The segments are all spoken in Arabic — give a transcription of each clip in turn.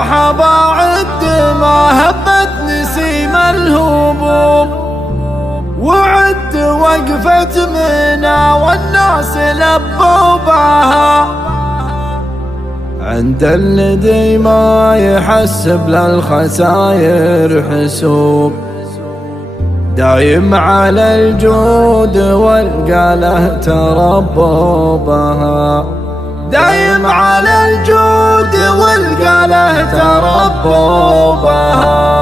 مرحبا عد ما هبت نسيم الهبوب، وعد وقفة منا والناس لبوا بها، عند الذي ما يحسب للخساير حسوب، دايم على الجود والقاله تربوا بها، دايم على الجود والقاله تربوا بها.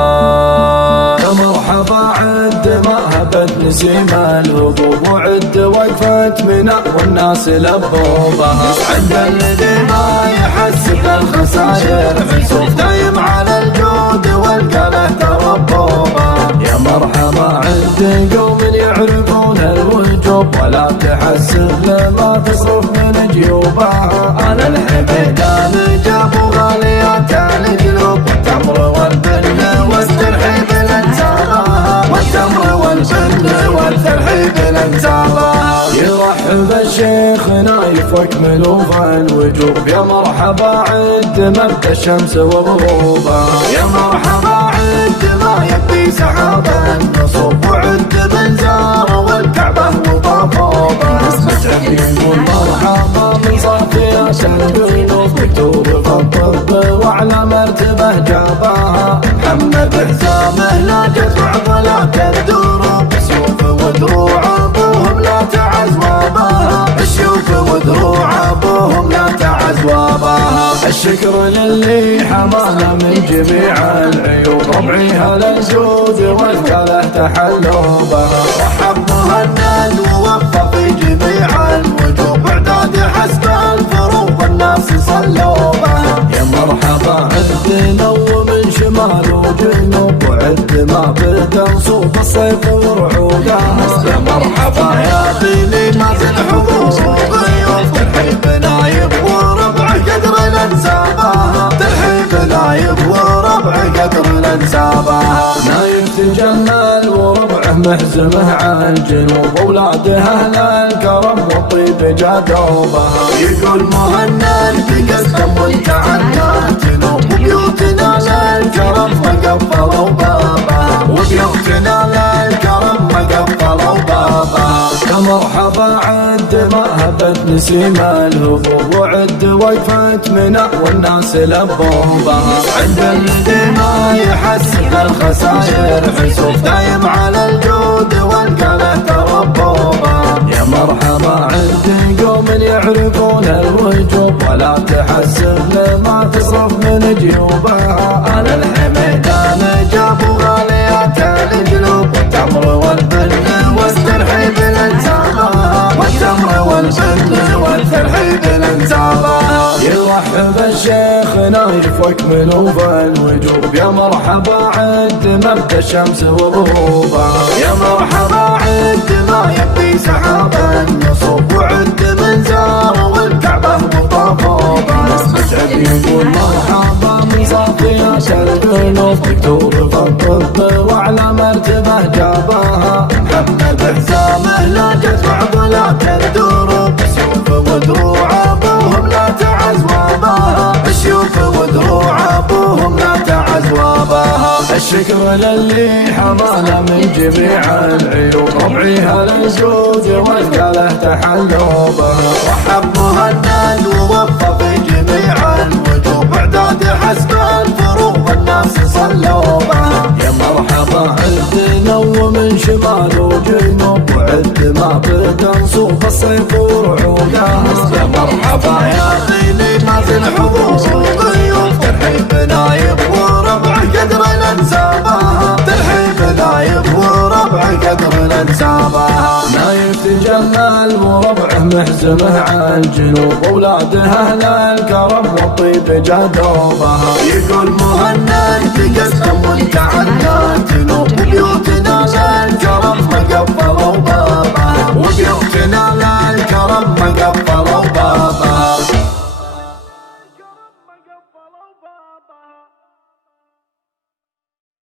يا مرحبا عد ما هبت نسيم الهبوب، وعد وقفة منا والناس لبوا بها، عند الذي ما يحسب الخساير حسوب، دايم على الجود والقاله تربوا بها. يا مرحبا عد قوم يعرفون الوجوب، ولا تحسب لما تصرف من جيوبها، انا الحميدان جابوا غاليات القلوب، والتمر والبن والترحيب لانتابها، والتمر والبن والترحيب لانتابها. يرحب الشيخ نايف واكمل الوجوب، يا مرحبا عد مبدا الشمس وغروبها، يا مرحبا عد ما يبدي سحاب النصوب، وعد من زار والكعبه وطافوا بها، اسمه تهريب والمرحبا من صافيات القلوب، مكتوب في الطب واعلى مرتبه جابها، محمد حزامه لاجت بعض لك الدروب، سيوف ودروع ابوهم لا تعز واباها، السيوف ودروع ابوهم لا تعز واباها. الشكر للي حمانا من جميع العيوب، ربعيها للجود والكاله تحلوا بها، رحب مهند ووفى في جميع الوجوب، اعداد حسب الفروض الناس صلوا بها. يا مرحبا عد لو من شمال وجنوب، وعد ما بدا صوب الصيف ورعودها، يا مرحبا يا بيلي ما تنحضوا ضيوف، ترحيب نايب وربع قدر الانسابها، ترحيب نايب وربع قدر الانسابها. نايف تجمل وربعه محزمه على الجنوب، اولاد اهل الكرم والطيب جادوبها، يقول مهند بقسم وانتعنا تنوب، وبيوتنا للكرم وقفلوا بابها، وبيوتنا للكرم وقفلوا بابها. يا مرحبا عد ما هبت نسيم الهبوب، وعد وقفة منا والناس لبوا بها، عند الذي ما يحسب الخساير حسوب، دايم على الجود والقاله تربوا بها. يا مرحبا عد قوم يعرفون الوجوب، ولا تحسب لما تصرف من جيوبها، انا الحميدان جابوا غاليات القلوب، والتمر والبن والترحيب لانتابها، والتمر والبن والترحيب لانتابها. يرحب الشيخ نايف واكملوا بالوجوب، يا مرحبا عد مبدا الشمس وغروبها، يا مرحبا عد ما يبدي سحاب النصوب، وعد من زار والكعبه وطافوا بها، اسمه تهريب والمرحبا من صافيات القلوب، مكتوب في الطب واعلى مرتبه جابها، محمد حزامه لاجت بعض لك الدروب، سيوف ودروع ابوهم لا تعز واباها، السيوف ودروع ابوهم لا تعز واباها. الشكر للي حمانا من جميع العيوب، ربعيها للجود والقاله تحلوا بها، رحب مهند ووفى في جميع الوجوب، اعداد حسب الفروض الناس صلوا بها. يا مرحبا عد لو من شمال وجنوب، وعد ما بدا صوب الصيف ورعودها، يا مرحبا يا غيلي ما تنحضوا ضيوف، ترحيب نايب وربع قدر الانسابها، ترحيب نايب وربع قدر الانسابها. نايف تجمل وربعه محزمه على الجنوب، اولاد اهل الكرم والطيب جادوبها، يقول مهند بقسم وانتعنا تنوب، وبيوتنا